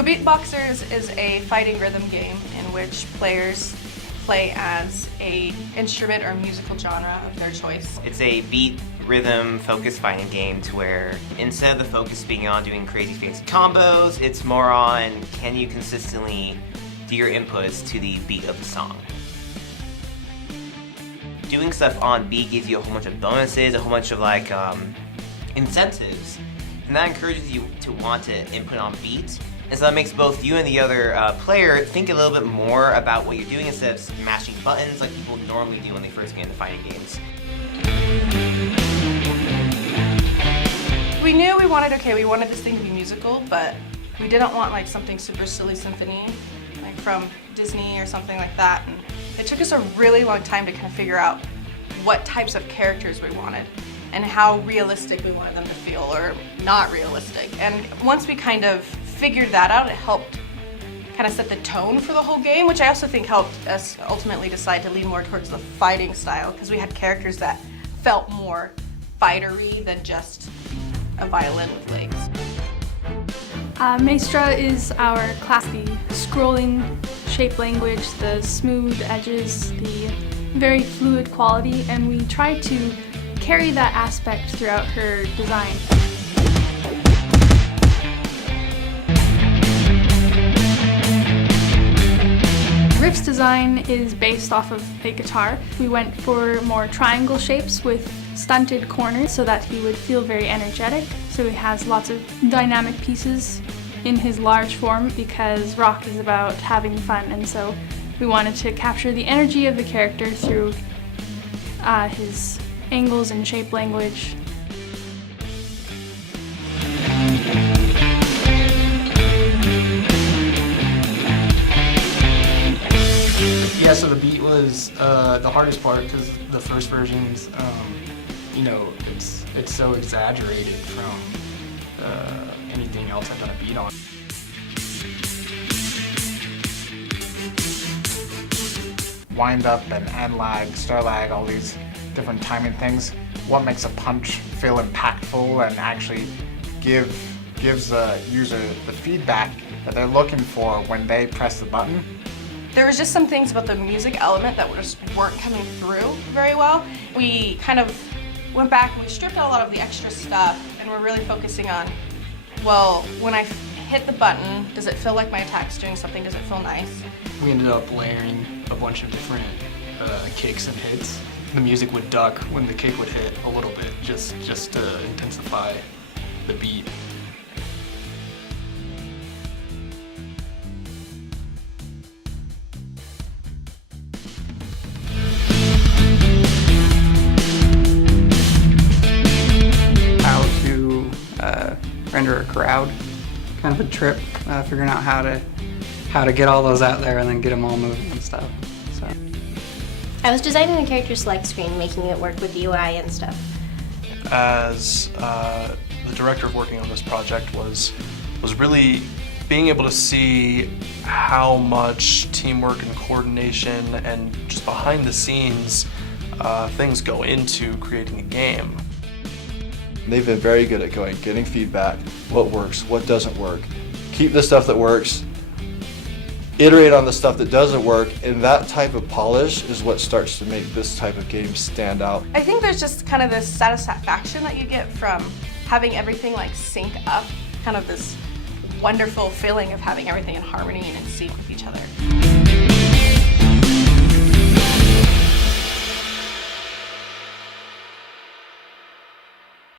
So BeatBoxers is a fighting rhythm game in which players play as an instrument or musical genre of their choice. It's a beat rhythm focused fighting game to where instead of the focus being on doing crazy fancy combos, it's more on can you consistently do your inputs to the beat of the song. Doing stuff on beat gives you a whole bunch of bonuses, a whole bunch of like incentives, and that encourages you to want to input on beat. And so that makes both you and the other player think a little bit more about what you're doing instead of mashing buttons like people normally do when they first get into fighting games. We knew we wanted this thing to be musical, but we didn't want like something super silly symphony, like from Disney or something like that. And it took us a really long time to kind of figure out what types of characters we wanted and how realistic we wanted them to feel or not realistic. And once we kind of figured that out, it helped kind of set the tone for the whole game, which I also think helped us ultimately decide to lean more towards the fighting style, because we had characters that felt more fightery than just a violin with legs. Maestra is our class, the scrolling shape language, the smooth edges, the very fluid quality, and we try to carry that aspect throughout her design. Riff's design is based off of a guitar. We went for more triangle shapes with stunted corners so that he would feel very energetic. So he has lots of dynamic pieces in his large form because rock is about having fun, and so we wanted to capture the energy of the character through his angles and shape language. Yeah, so the beat was the hardest part because the first versions, you know, it's so exaggerated from anything else I've done a beat on. Wind up and end lag, stir lag, all these different timing things. What makes a punch feel impactful and actually gives the user the feedback that they're looking for when they press the button. There was just some things about the music element that just weren't coming through very well. We kind of went back and we stripped out a lot of the extra stuff, and we're really focusing on, well, when I hit the button, does it feel like my attack's doing something? Does it feel nice? We ended up layering a bunch of different kicks and hits. The music would duck when the kick would hit a little bit, just to intensify the beat. How to render a crowd, kind of a trip, figuring out how to get all those out there and then get them all moving and stuff. So I was designing the character select screen, making it work with the UI and stuff. As the director of working on this project was really being able to see how much teamwork and coordination and just behind the scenes things go into creating a game. They've been very good at getting feedback, what works, what doesn't work, keep the stuff that works, iterate on the stuff that doesn't work, and that type of polish is what starts to make this type of game stand out. I think there's just kind of this satisfaction that you get from having everything like sync up, kind of this wonderful feeling of having everything in harmony and in sync with each other.